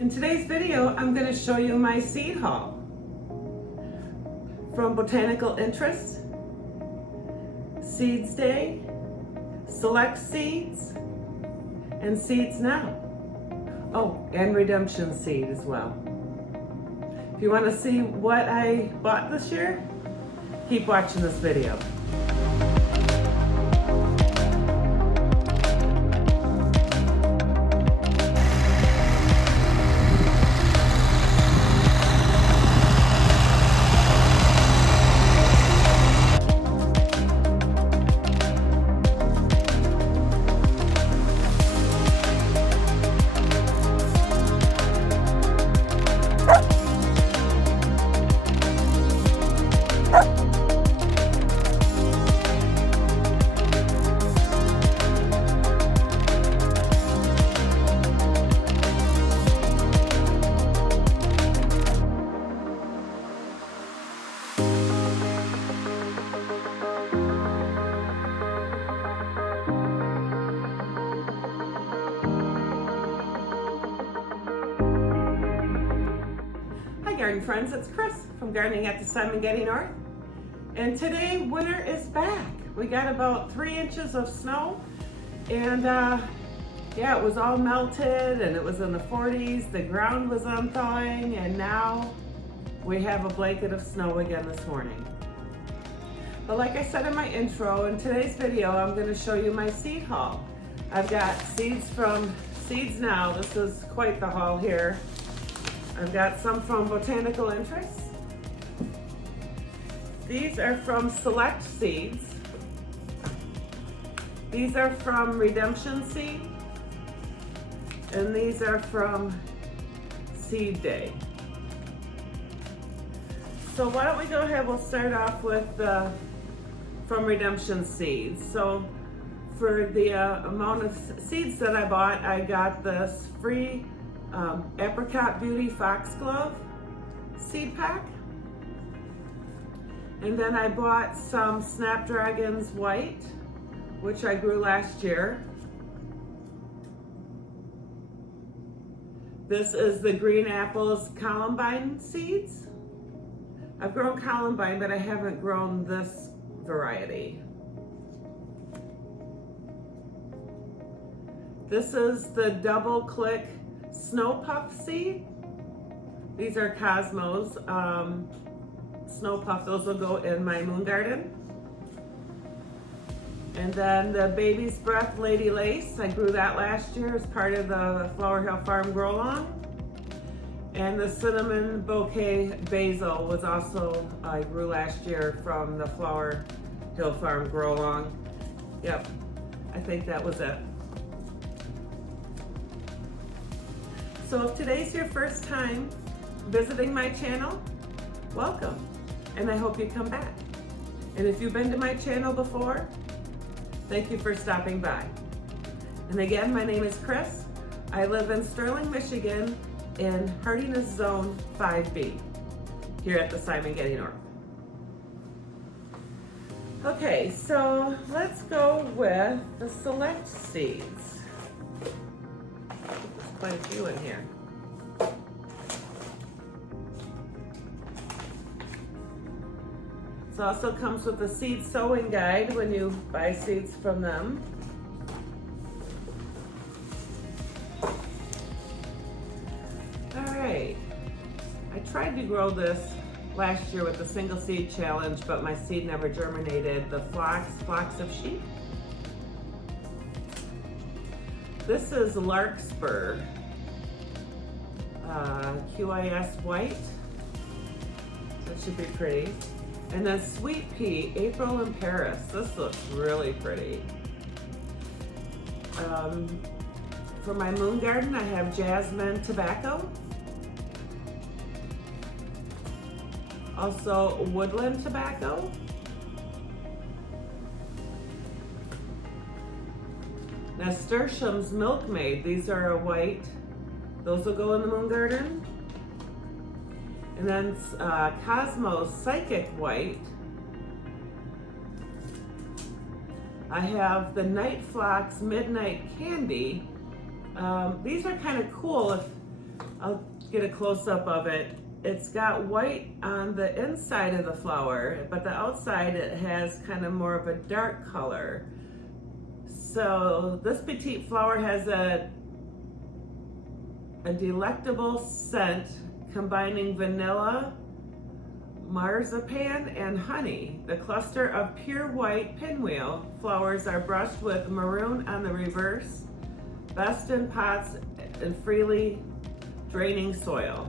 In today's video, I'm going to show you my seed haul from Botanical Interests, Seeds Day, Select Seeds, and Seeds Now. Oh, and Redemption Seed as well. If you want to see what I bought this year, keep watching this video. Garden friends, it's Chris from Gardening at the Simongetti North, and today winter is back. We got about 3 inches of snow, and yeah, it was all melted and it was in the 40s. The ground was unthawing, and now we have a blanket of snow again this morning. But like I said in my intro, in today's video I'm going to show you my seed haul. I've got seeds from Seeds Now. This is quite the haul here. I've got some from Botanical Interests. These are from Select Seeds. These are from Redemption Seed. And these are from Seed Day. So why don't we go ahead, we'll start off with from Redemption Seeds. So for the amount of seeds that I bought, I got this free Apricot Beauty Foxglove seed pack, and then I bought some Snapdragons White, which I grew last year. This is the Green Apples Columbine seeds. I've grown Columbine, but I haven't grown this variety. This is the Double Click Snow Puff seed. These are Cosmos Snow Puff. Those will go in my moon garden. And then the Baby's Breath Lady Lace. I grew that last year as part of the Flower Hill Farm Grow Along. And the Cinnamon Bouquet Basil was also, I grew last year from the Flower Hill Farm Grow Along. Yep, I think that was it. So if today's your first time visiting my channel, welcome, and I hope you come back. And if you've been to my channel before, thank you for stopping by. And again, my name is Chris. I live in Sterling, Michigan in Hardiness Zone 5B here at the Simongetti North. Okay, so let's go with the Select Seeds. Quite a few in here. It also comes with a seed sowing guide when you buy seeds from them. All right, I tried to grow this last year with the single seed challenge, but my seed never germinated. The flocks of sheep. This is Larkspur QIS White. That should be pretty. And then Sweet Pea, April in Paris. This looks really pretty. For my moon garden, I have Jasmine Tobacco. Also Woodland Tobacco. Nasturtium's Milkmaid. These are a white. Those will go in the moon garden. And then Cosmos Psychic White. I have the Night Phlox Midnight Candy. These are kind of cool. I'll get a close-up of it. It's got white on the inside of the flower, but the outside it has kind of more of a dark color. So this petite flower has a delectable scent combining vanilla, marzipan, and honey. The cluster of pure white pinwheel flowers are brushed with maroon on the reverse, best in pots and freely draining soil.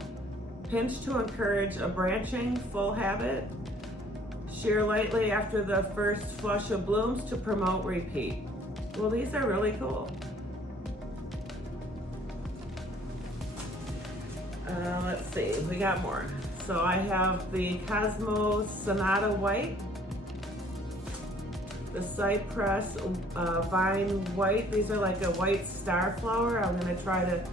Pinch to encourage a branching full habit. Shear lightly after the first flush of blooms to promote repeat. Well, these are really cool. Let's see, we got more. So I have the Cosmo Sonata White, the Cypress Vine White. These are like a white star flower. I'm gonna try to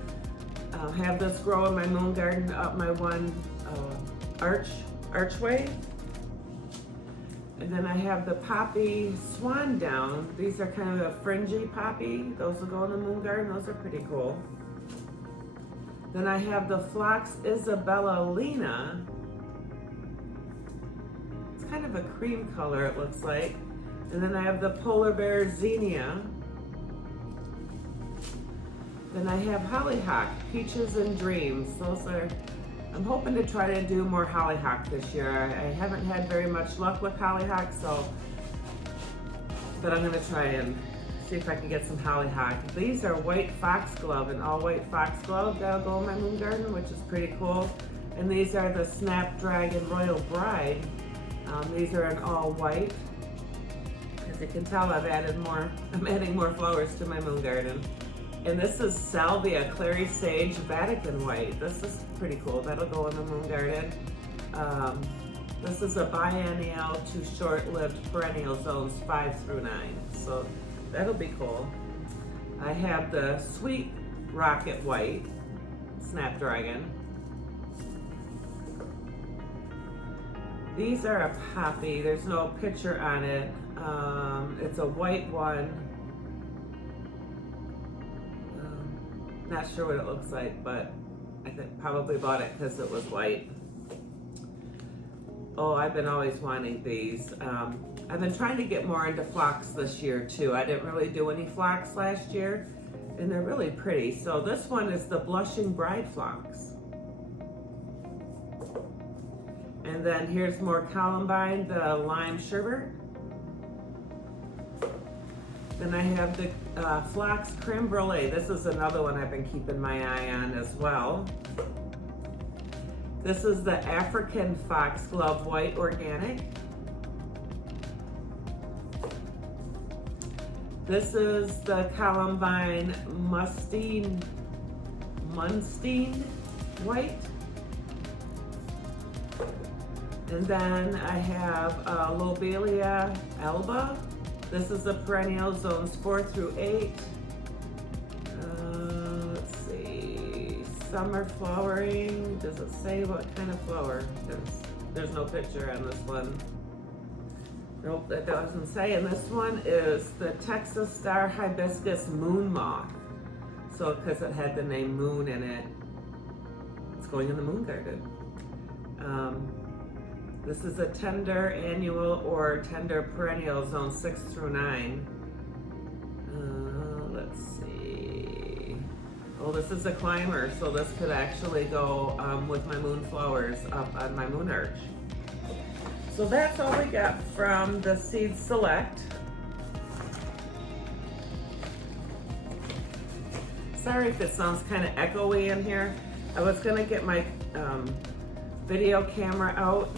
have this grow in my moon garden up my one archway. And then I have the Poppy Swan Down. These are kind of a fringy poppy. Those will go in the moon garden. Those are pretty cool. Then I have the Phlox Isabella Lena. It's kind of a cream color, it looks like. And then I have the Polar Bear Zinnia. Then I have Hollyhock, Peaches and Dreams. Those are, I'm hoping to try to do more hollyhock this year. I haven't had very much luck with hollyhock, but I'm gonna try and see if I can get some hollyhock. These are white foxglove, an all white foxglove that'll go in my moon garden, which is pretty cool. And these are the Snapdragon Royal Bride. These are an all white. As you can tell, I'm adding more flowers to my moon garden. And this is Salvia Clary Sage Vatican White. This is pretty cool. That'll go in the moon garden. This is a biennial to short-lived perennial zones 5 through 9. So that'll be cool. I have the Sweet Rocket White Snapdragon. These are a poppy. There's no picture on it. It's a white one. Not sure what it looks like, but I think probably bought it because it was white. Oh, I've been always wanting these. I've been trying to get more into phlox this year too. I didn't really do any phlox last year, and they're really pretty. So this one is the Blushing Bride Phlox. And then here's more Columbine, the Lime Sherbet. Then I have the Phlox Creme Brulee. This is another one I've been keeping my eye on as well. This is the African Foxglove White Organic. This is the Columbine Munstein White. And then I have Lobelia alba. This is the perennial zones 4 through 8. Let's see, summer flowering. Does it say what kind of flower? There's no picture on this one. Nope, that doesn't say. And this one is the Texas Star Hibiscus Moon Moth. So, because it had the name Moon in it, it's going in the moon garden. This is a tender annual or tender perennial zone 6 through 9. Let's see. Oh, this is a climber, so this could actually go with my moon flowers up on my moon arch. So that's all we got from the Seed Select. Sorry if it sounds kind of echoey in here. I was gonna get my video camera out,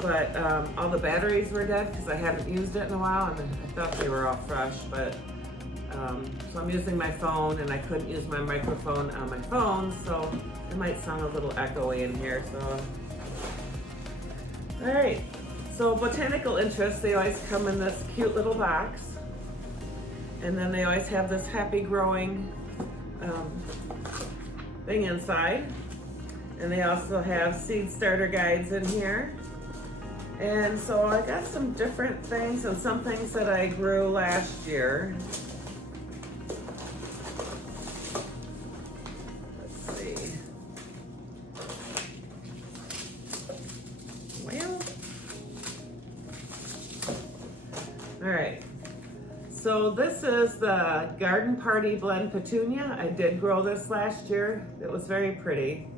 but all the batteries were dead because I haven't used it in a while, and I thought they were all fresh, but so I'm using my phone, and I couldn't use my microphone on my phone, so it might sound a little echoey in here. So, all right, so Botanical Interests, they always come in this cute little box, and then they always have this happy growing thing inside, and they also have seed starter guides in here. And so I got some different things and some things that I grew last year. Let's see. So this is the Garden Party Blend Petunia. I did grow this last year. It was very pretty.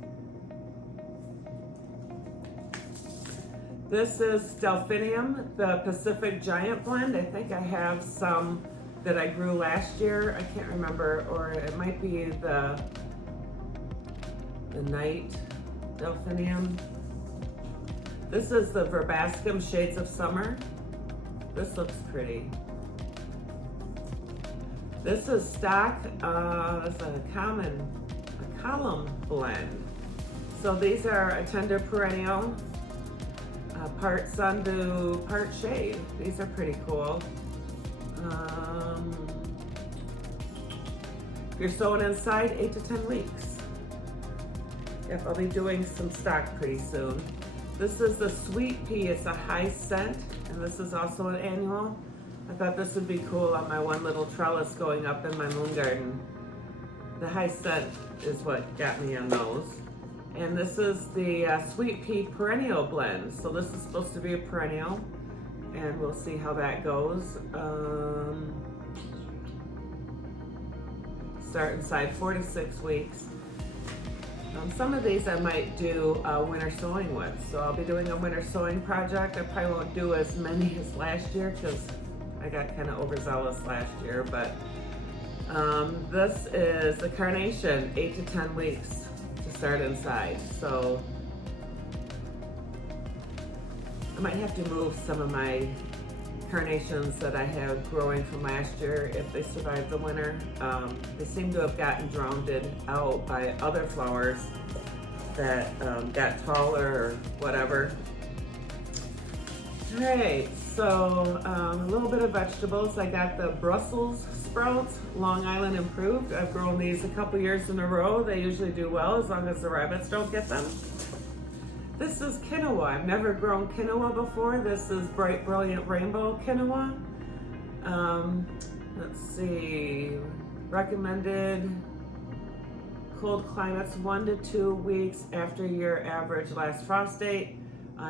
This is Delphinium, the Pacific Giant Blend. I think I have some that I grew last year. I can't remember, or it might be the Night Delphinium. This is the Verbascum Shades of Summer. This looks pretty. This is stock, it's a column blend. So these are a tender perennial, part sun to part shade. These are pretty cool. If you're sowing inside, 8 to 10 weeks. Yep, I'll be doing some stock pretty soon. This is the Sweet Pea. It's a high scent, and this is also an annual. I thought this would be cool on my one little trellis going up in my moon garden. The high scent is what got me on those. And this is the Sweet Pea Perennial Blend. So this is supposed to be a perennial, and we'll see how that goes. Start inside 4 to 6 weeks. Some of these I might do winter sowing with. So I'll be doing a winter sowing project. I probably won't do as many as last year because I got kind of overzealous last year. But this is the Carnation, 8 to 10 weeks to start inside. So I might have to move some of my carnations that I have growing from last year if they survive the winter. They seem to have gotten drowned out by other flowers that got taller or whatever. All right, so a little bit of vegetables. I got the Brussels sprouts, Long Island Improved. I've grown these a couple years in a row. They usually do well as long as the rabbits don't get them. This is quinoa. I've never grown quinoa before. This is Bright Brilliant Rainbow quinoa. Let's see, recommended cold climates 1 to 2 weeks after your average last frost date.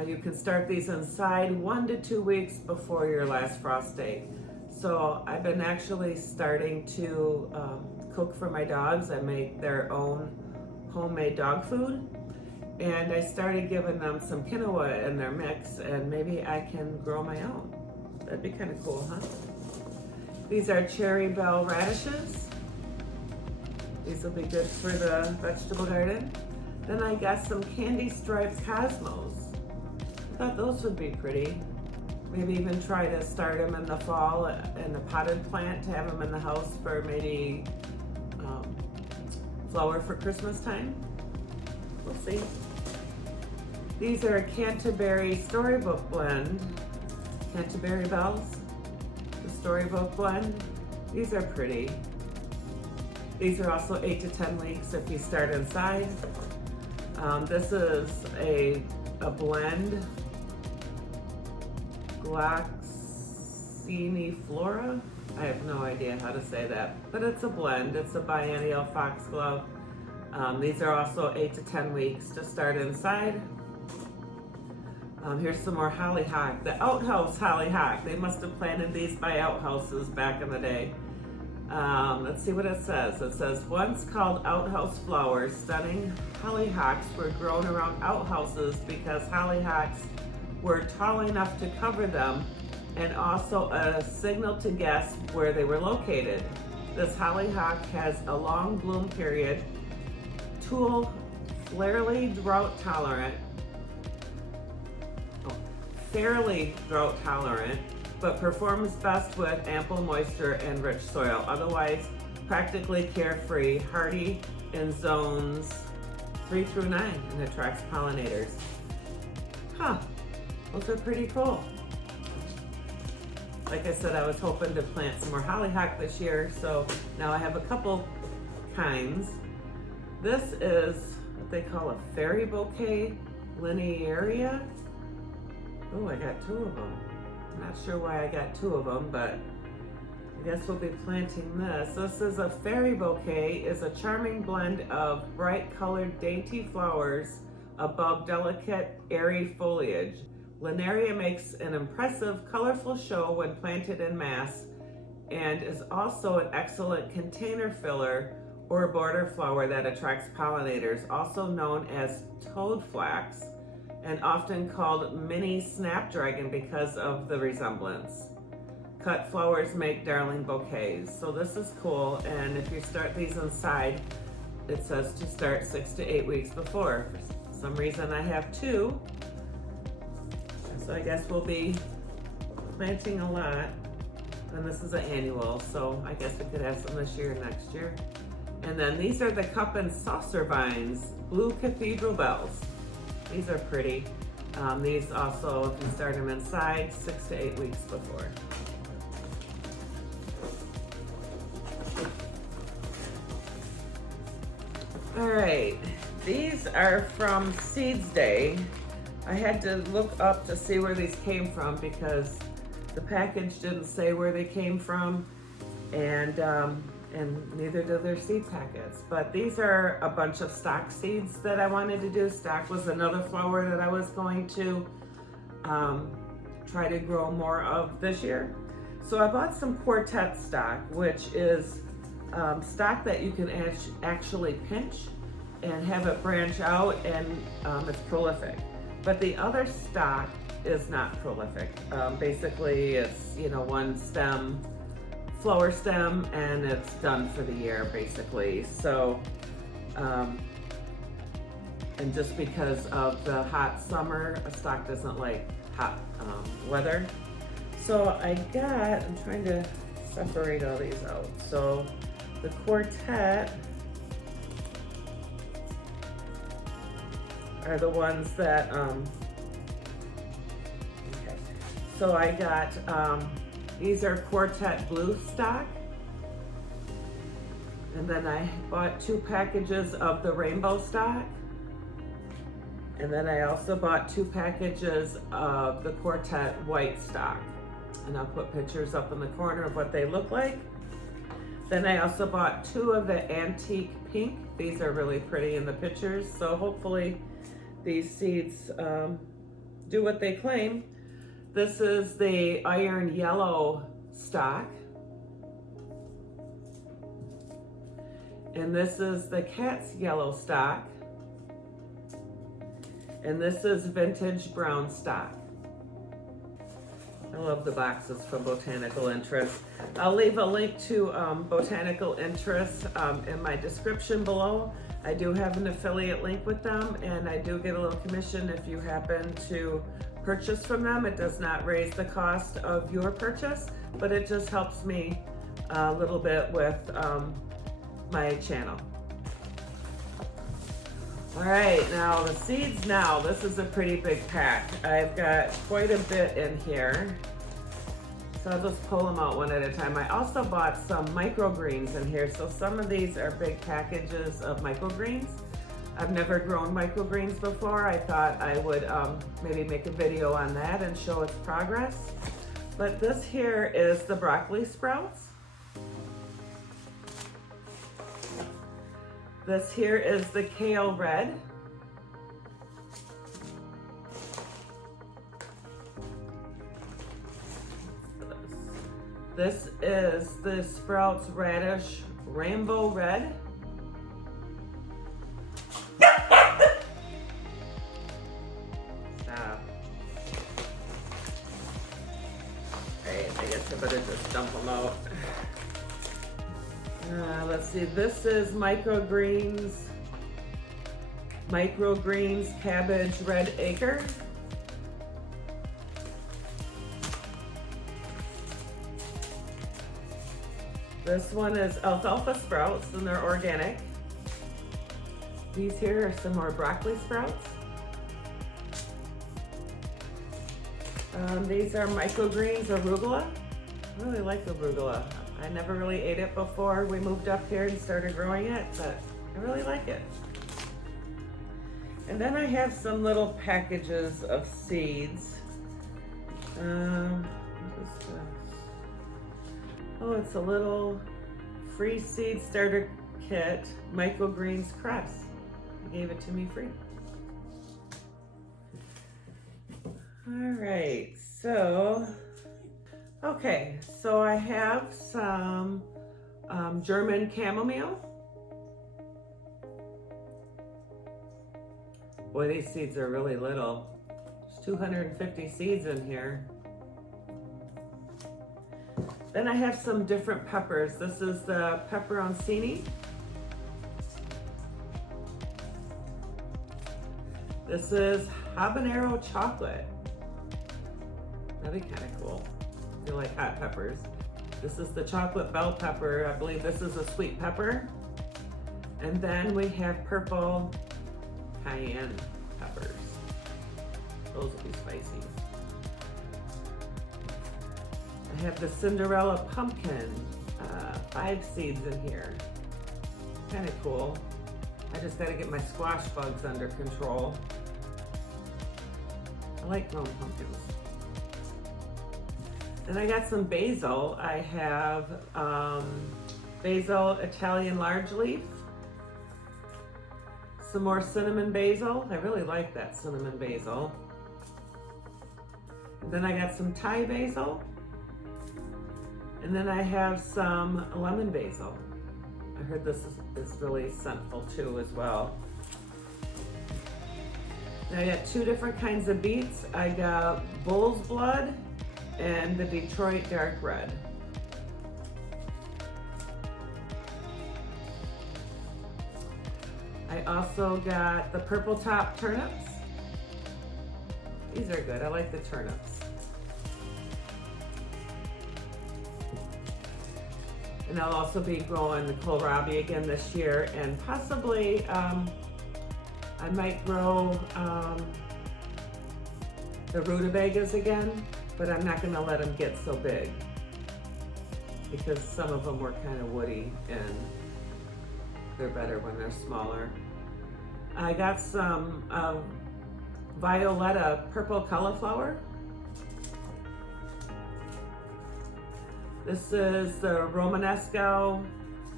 You can start these inside 1 to 2 weeks before your last frost date. So I've been actually starting to cook for my dogs. I make their own homemade dog food. And I started giving them some quinoa in their mix, and maybe I can grow my own. That'd be kind of cool, huh? These are cherry bell radishes. These will be good for the vegetable garden. Then I got some candy striped cosmos. I thought those would be pretty. Maybe even try to start them in the fall in a potted plant to have them in the house for maybe flower for Christmas time. We'll see. These are a Canterbury Storybook Blend. Canterbury Bells, the Storybook Blend. These are pretty. These are also 8 to 10 weeks if you start inside. This is a blend, Gloxiniflora. I have no idea how to say that, but it's a blend. It's a biennial foxglove. These are also 8 to 10 weeks to start inside. Here's some more hollyhock, the outhouse hollyhock. They must have planted these by outhouses back in the day. Let's see what it says. It says, once called outhouse flowers, stunning hollyhocks were grown around outhouses because hollyhocks were tall enough to cover them and also a signal to guess where they were located. This hollyhock has a long bloom period, fairly drought tolerant, but performs best with ample moisture and rich soil. Otherwise, practically carefree, hardy in zones 3 through 9 and attracts pollinators. Huh, those are pretty cool. Like I said, I was hoping to plant some more hollyhock this year, so now I have a couple kinds. This is what they call a fairy bouquet linearia. Oh, I got 2 of them. I'm not sure why I got 2 of them, but I guess we'll be planting this. This is a fairy bouquet, is a charming blend of bright colored dainty flowers above delicate airy foliage. Linearia makes an impressive colorful show when planted in mass and is also an excellent container filler or border flower that attracts pollinators, also known as toadflax, and often called mini snapdragon because of the resemblance. Cut flowers make darling bouquets. So this is cool, and if you start these inside, it says to start 6 to 8 weeks before. For some reason I have 2, so I guess we'll be planting a lot. And this is an annual, so I guess we could have some this year or next year. And then these are the cup and saucer vines, blue cathedral bells. These are pretty. These also, if you start them inside, 6 to 8 weeks before. All right, these are from Seeds Day. I had to look up to see where these came from because the package didn't say where they came from, and neither do their seed packets. But these are a bunch of stock seeds that I wanted to do. Stock was another flower that I was going to try to grow more of this year. So I bought some quartet stock, which is stock that you can actually pinch and have it branch out, and it's prolific. But the other stock is not prolific. Basically, it's, you know, one stem, flower stem, and it's done for the year, basically. So, and just because of the hot summer, a stock doesn't like hot weather. So I'm trying to separate all these out. So the quartet are the ones that, okay. So I got, these are quartet blue stock. And then I bought 2 packages of the rainbow stock. And then I also bought 2 packages of the quartet white stock. And I'll put pictures up in the corner of what they look like. Then I also bought 2 of the antique pink. These are really pretty in the pictures. So hopefully these seeds do what they claim. This is the iron yellow stock. And this is the cat's yellow stock. And this is vintage brown stock. I love the boxes from Botanical Interests. I'll leave a link to Botanical Interests in my description below. I do have an affiliate link with them, and I do get a little commission if you happen to purchase from them. It does not raise the cost of your purchase, but it just helps me a little bit with my channel. All right, now the seeds now. This is a pretty big pack. I've got quite a bit in here. So I'll just pull them out one at a time. I also bought some microgreens in here. So some of these are big packages of microgreens. I've never grown microgreens before. I thought I would maybe make a video on that and show its progress. But this here is the broccoli sprouts. This here is the kale red. This is the sprouts radish rainbow red. Stop. Alright, I guess I better just dump them out. Let's see, this is microgreens cabbage red acre. This one is alfalfa sprouts, and they're organic. These here are some more broccoli sprouts. These are microgreens arugula. I really like arugula. I never really ate it before we moved up here and started growing it, but I really like it. And then I have some little packages of seeds. What is this? Oh, it's a little free seed starter kit, microgreens cress. They gave it to me free. All right, so Okay, so I have some German chamomile. Boy, these seeds are really little. There's 250 seeds in here. Then I have some different peppers. This is the peperoncini. This is habanero chocolate. That'd be kind of cool. I feel like hot peppers. This is the chocolate bell pepper. I believe this is a sweet pepper. And then we have purple cayenne peppers. Those will be spicy. I have the Cinderella pumpkin, 5 seeds in here. Kind of cool. I just gotta get my squash bugs under control. I like growing pumpkins. Then I got some basil. I have basil Italian large leaf. Some more cinnamon basil. I really like that cinnamon basil. And then I got some Thai basil. And then I have some lemon basil. I heard this is really scentful too as well. And I got 2 different kinds of beets. I got bull's blood and the Detroit dark red. I also got the purple top turnips. These are good, I like the turnips. And I'll also be growing the kohlrabi again this year, and possibly I might grow the rutabagas again, but I'm not gonna let them get so big because some of them were kind of woody and they're better when they're smaller. I got some Violetta purple cauliflower. This is the Romanesco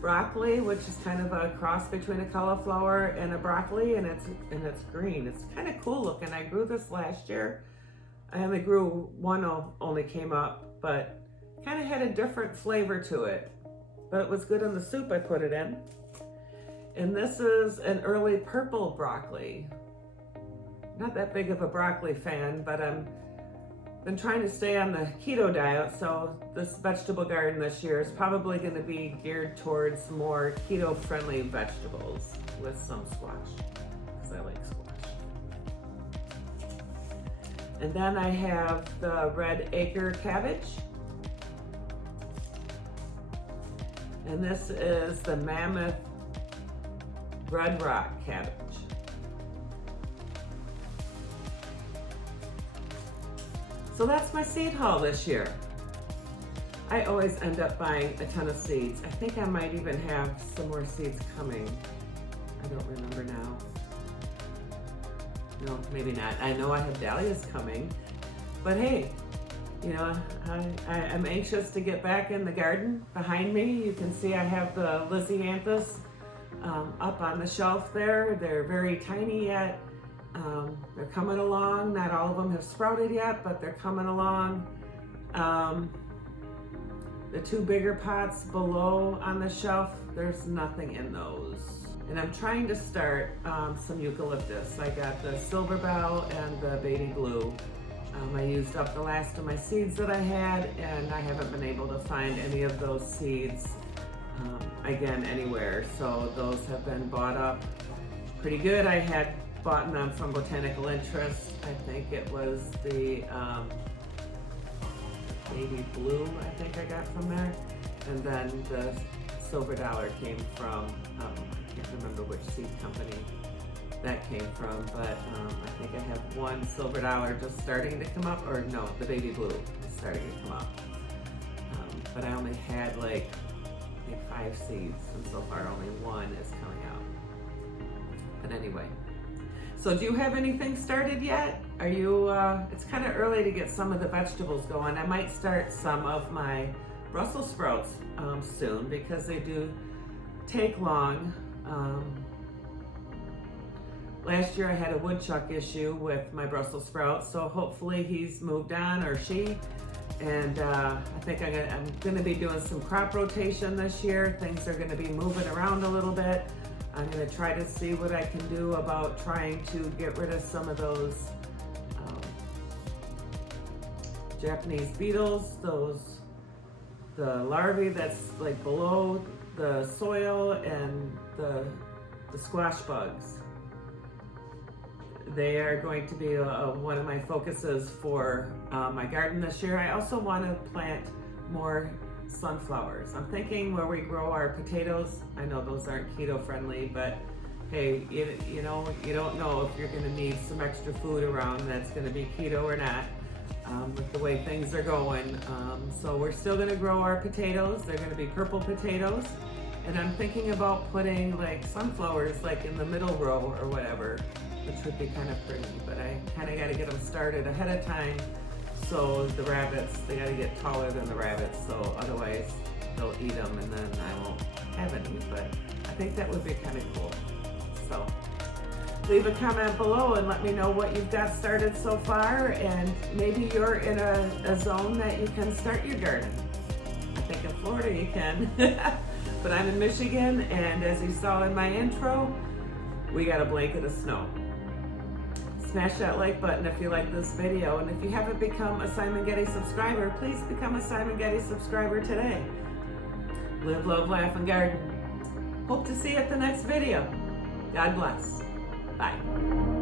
broccoli, which is kind of a cross between a cauliflower and a broccoli, and it's green. It's kind of cool looking. I grew this last year. I only grew one, only came up, but kind of had a different flavor to it. But it was good in the soup I put it in. And this is an early purple broccoli. Not that big of a broccoli fan, but I'm been trying to stay on the keto diet, so this vegetable garden this year is probably going to be geared towards more keto-friendly vegetables with some squash, because I like squash. And then I have the red acre cabbage. And this is the mammoth red rock cabbage. So that's my seed haul this year. I always end up buying a ton of seeds. I think I might even have some more seeds coming. I don't remember now. No, maybe not. I know I have dahlias coming, but hey, you know, I'm anxious to get back in the garden. Behind me, you can see I have the Lysianthus up on the shelf there. They're very tiny yet. They're coming along. Not all of them have sprouted yet, but they're coming along. The 2 bigger pots below on the shelf, there's nothing in those. And I'm trying to start some eucalyptus. I got the silver bell and the baby blue. I used up the last of my seeds that I had, and I haven't been able to find any of those seeds again anywhere. So those have been bought up pretty good. I had bought them from Botanical Interests. I think it was the baby blue, I think I got from there. And then the silver dollar came from, I can't remember which seed company that came from, but I think I have one silver dollar just starting to come up, or no, the baby blue is starting to come up. But I only had like 5 seeds, and so far only 1 is coming out. But anyway. So do you have anything started yet? Are you, it's kind of early to get some of the vegetables going. I might start some of my Brussels sprouts soon because they do take long. Last year I had a woodchuck issue with my Brussels sprouts, so hopefully he's moved on, or she, And I think I'm gonna be doing some crop rotation this year. Things are gonna be moving around a little bit. I'm gonna try to see what I can do about trying to get rid of some of those Japanese beetles, the larvae that's like below the soil, and the squash bugs. They are going to be one of my focuses for my garden this year. I also want to plant more sunflowers. I'm thinking where we grow our potatoes, I know those aren't keto friendly, but hey, you know, you don't know if you're going to need some extra food around that's going to be keto or not, with the way things are going. So we're still going to grow our potatoes. They're going to be purple potatoes. And I'm thinking about putting like sunflowers like in the middle row or whatever, which would be kind of pretty, but I kind of got to get them started ahead of time. So the rabbits, they got to get taller than the rabbits, so otherwise they'll eat them and then I won't have any, but I think that would be kind of cool. So leave a comment below and let me know what you've got started so far, and maybe you're in a zone that you can start your garden. I think in Florida you can, but I'm in Michigan, and as you saw in my intro, we got a blanket of snow. Smash that like button if you like this video, and if you haven't become a Simongetti subscriber, please become a Simongetti subscriber today. Live, love, laugh, and garden. Hope to see you at the next video. God bless. Bye.